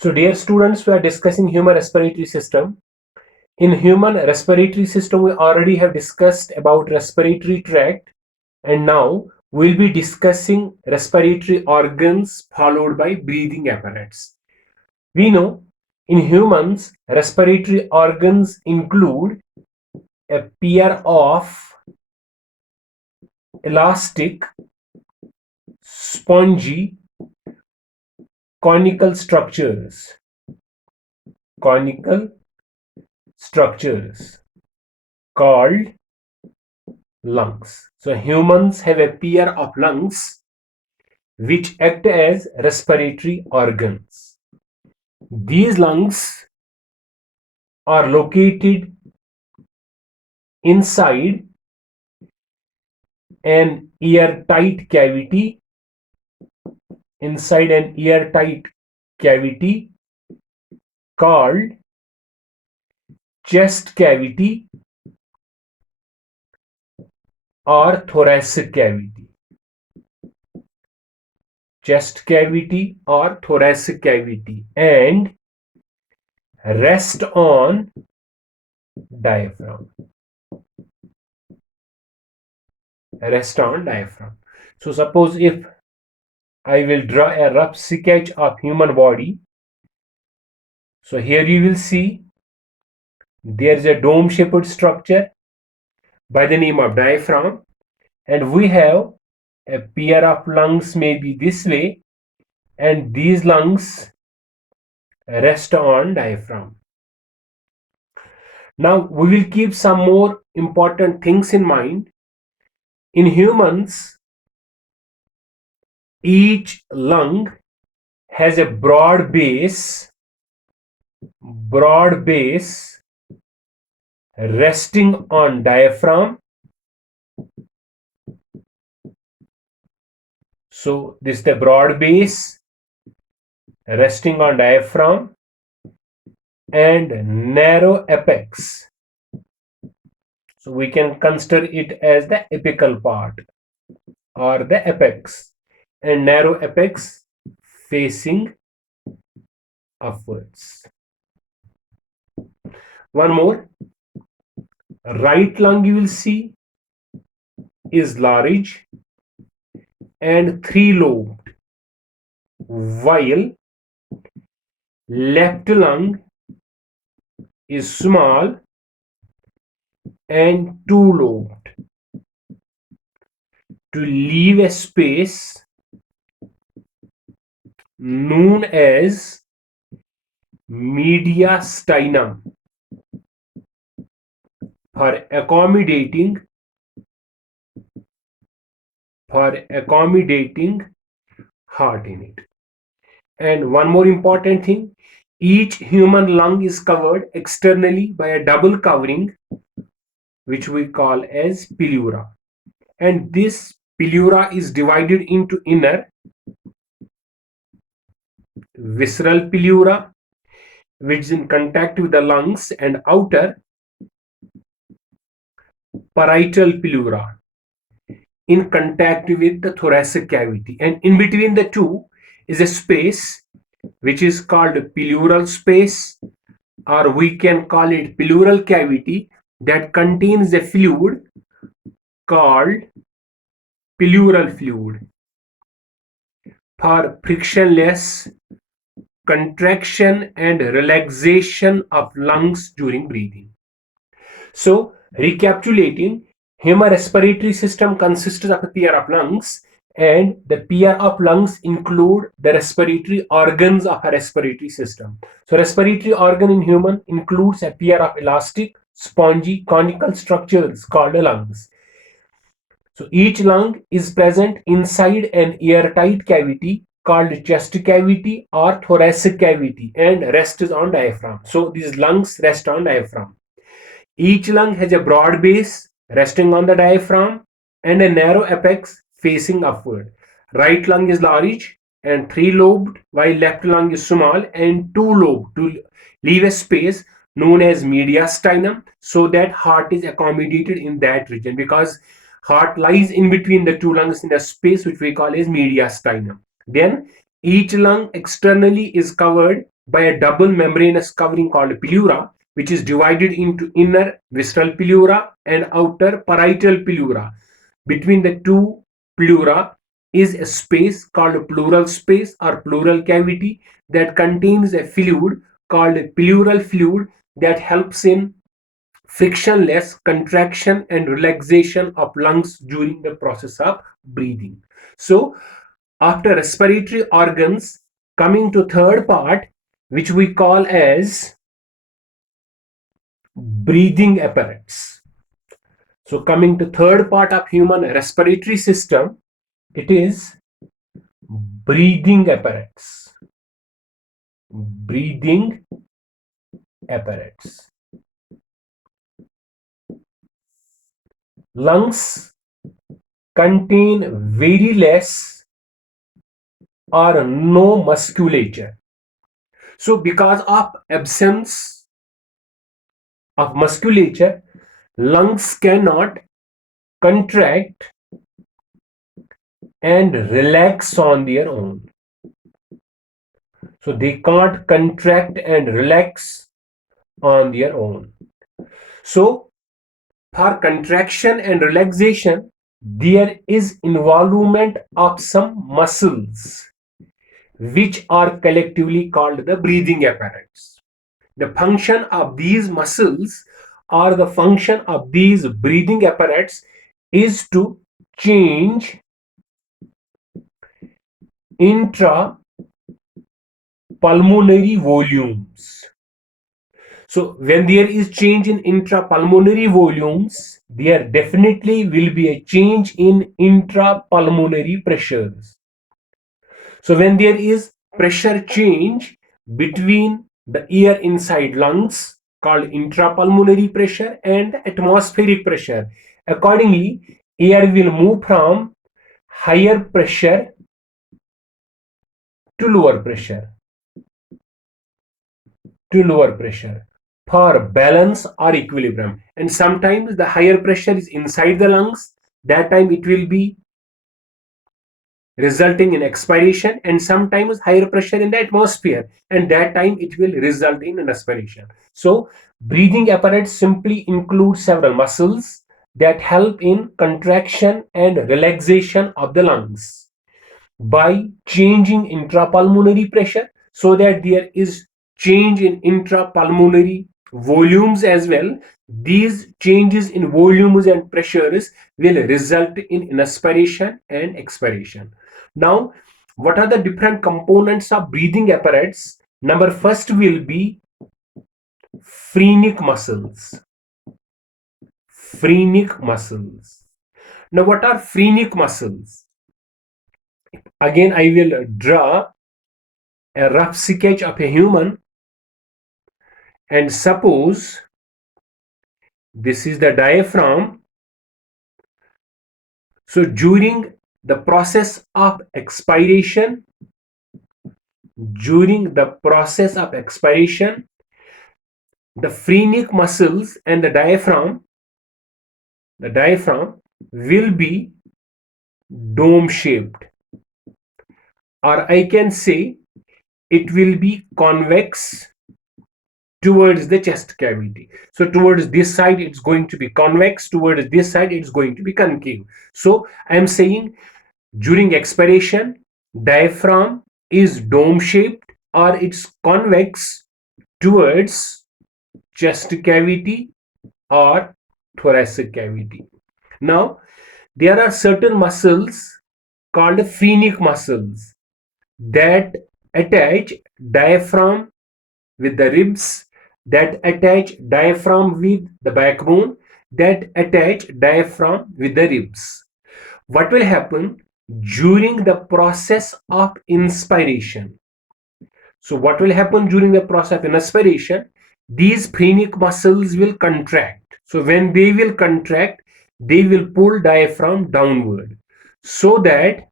So dear students, we are discussing human respiratory system. In human respiratory system, we already have discussed about respiratory tract, and now we'll be discussing respiratory organs followed by breathing apparatus. We know in humans, respiratory organs include a pair of elastic, spongy, conical structures. Conical structures called lungs. So humans have a pair of lungs which act as respiratory organs. These lungs are located inside an airtight cavity, called chest cavity or thoracic cavity. Chest cavity or thoracic cavity, and rest on diaphragm. So suppose if I will draw a rough sketch of human body. So here you will see there is a dome-shaped structure by the name of diaphragm, and we have a pair of lungs maybe this way, and these lungs rest on diaphragm. Now we will keep some more important things in mind. In humans, each lung has a broad base resting on diaphragm. So this is the broad base resting on diaphragm, and narrow apex. So we can consider it as the apical part or the apex, and narrow apex facing upwards. One more, right lung you will see is large and three-lobed, while left lung is small and two-lobed, to leave a space known as mediastinum for accommodating heart in it. And one more important thing, each human lung is covered externally by a double covering which we call as pleura, and this pleura is divided into inner visceral pleura, which is in contact with the lungs, and outer parietal pleura in contact with the thoracic cavity, and in between the two is a space which is called pleural space, or we can call it pleural cavity, that contains a fluid called pleural fluid for frictionless contraction and relaxation of lungs during breathing. So recapitulating, human respiratory system consists of a pair of lungs, and the pair of lungs include the respiratory organs of a respiratory system. So respiratory organ in human includes a pair of elastic, spongy, conical structures called lungs. So each lung is present inside an airtight cavity called chest cavity or thoracic cavity, and rests on diaphragm. So these lungs rest on diaphragm. Each lung has a broad base resting on the diaphragm and a narrow apex facing upward. Right lung is large and three-lobed, while left lung is small and two-lobed, to leave a space known as mediastinum, so that heart is accommodated in that region, because heart lies in between the two lungs in a space which we call as mediastinum. Then each lung externally is covered by a double membranous covering called pleura, which is divided into inner visceral pleura and outer parietal pleura. Between the two pleura is a space called pleural space or pleural cavity that contains a fluid called pleural fluid that helps in frictionless contraction and relaxation of lungs during the process of breathing. So, after respiratory organs, coming to third part, which we call as breathing apparatus. So, coming to third part of human respiratory system, it is breathing apparatus. Breathing apparatus. Lungs contain very less or no musculature. So because of absence of musculature, lungs cannot contract and relax on their own. So they can't contract and relax on their own. So for contraction and relaxation, there is involvement of some muscles which are collectively called the breathing apparatus. The function of these muscles or the function of these breathing apparatus is to change intrapulmonary volumes. So when there is change in intrapulmonary volumes, there definitely will be a change in intrapulmonary pressures. So when there is pressure change between the air inside lungs called intrapulmonary pressure and atmospheric pressure, accordingly air will move from higher pressure to lower pressure for balance or equilibrium. And sometimes the higher pressure is inside the lungs, that time it will be resulting in expiration, and sometimes higher pressure in the atmosphere, and that time it will result in respiration. So breathing apparatus simply includes several muscles that help in contraction and relaxation of the lungs by changing intrapulmonary pressure, so that there is change in intrapulmonary volumes as well. These changes in volumes and pressures will result in inspiration and expiration. Now, what are the different components of breathing apparatus? Number first will be phrenic muscles. Phrenic muscles. Now, what are phrenic muscles? Again, I will draw a rough sketch of a human, and suppose this is the diaphragm. So during the process of expiration, the phrenic muscles and the diaphragm will be dome shaped, or I can say it will be convex towards the chest cavity. So towards this side it's going to be convex, towards this side it's going to be concave. So I am saying during expiration, diaphragm is dome shaped or it's convex towards chest cavity or thoracic cavity. Now there are certain muscles called phrenic muscles that attach diaphragm with the ribs, that attach diaphragm with the backbone, that attach diaphragm with the ribs. What will happen during the process of inspiration? So what will happen during the process of inspiration? These phrenic muscles will contract. So when they will contract, they will pull diaphragm downward, so that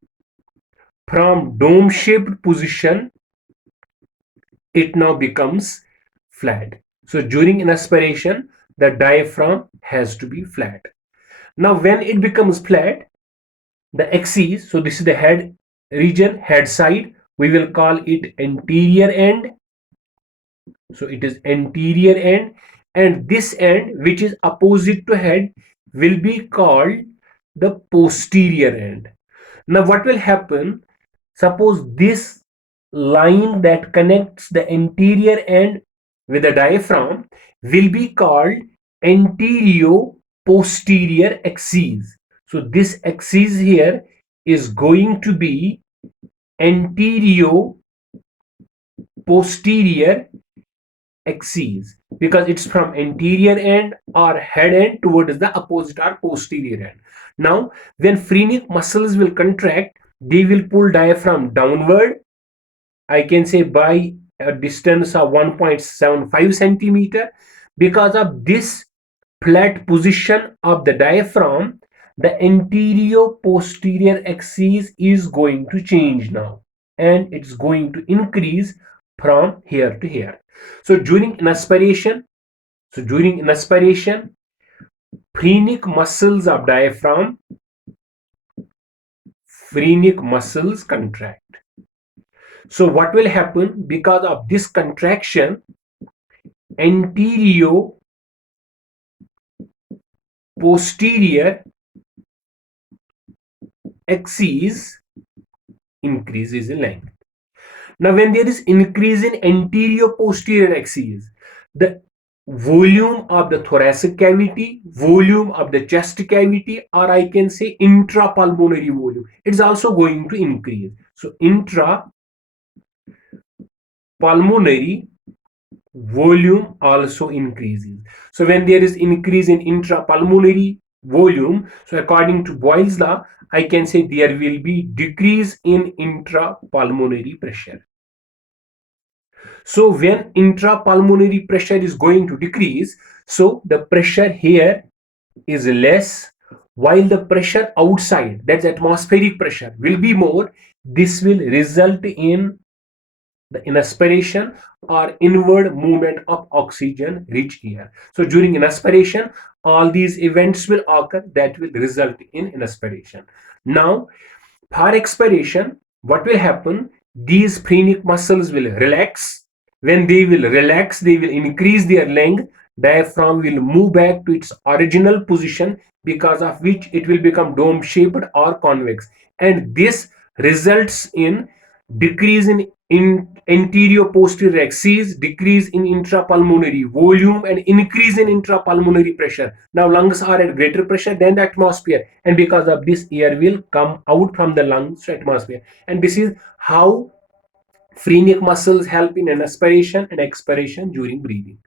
from dome shaped position it now becomes flat. So during inspiration, the diaphragm has to be flat. Now when it becomes flat, the axis, so this is the head region, head side, we will call it anterior end, So it is anterior end, and this end which is opposite to head will be called the posterior end. Now what will happen? Suppose this line that connects the anterior end with the diaphragm will be called anterior posterior axis. So this axis here is going to be anterior posterior axis because it's from anterior end or head end towards the opposite or posterior end. Now, when phrenic muscles will contract, they will pull diaphragm downward. I can say by a distance of 1.75 centimeter. Because of this flat position of the diaphragm, the anterior posterior axis is going to change now, and it's going to increase from here to here. So during inspiration, phrenic muscles of diaphragm, phrenic muscles contract. So what will happen? Because of this contraction, anterior posterior axis increases in length. Now, when there is increase in anterior posterior axis, the volume of the thoracic cavity, volume of the chest cavity, or I can say intrapulmonary volume, it's also going to increase. So, intrapulmonary volume also increases. So, when there is increase in intrapulmonary volume, so according to Boyle's law, I can say there will be decrease in intrapulmonary pressure. So when intrapulmonary pressure is going to decrease, so the pressure here is less, while the pressure outside, that's atmospheric pressure, will be more. This will result in the inspiration or inward movement of oxygen rich air. So during inspiration, all these events will occur that will result in inspiration. Now, for expiration, what will happen? These phrenic muscles will relax. When they will relax, they will increase their length. Diaphragm will move back to its original position, because of which it will become dome shaped or convex. And this results in decrease in anterior posterior axis, decrease in intrapulmonary volume, and increase in intrapulmonary pressure. Now lungs are at greater pressure than the atmosphere, and because of this, air will come out from the lungs to atmosphere. And this is how phrenic muscles help in inspiration and expiration during breathing.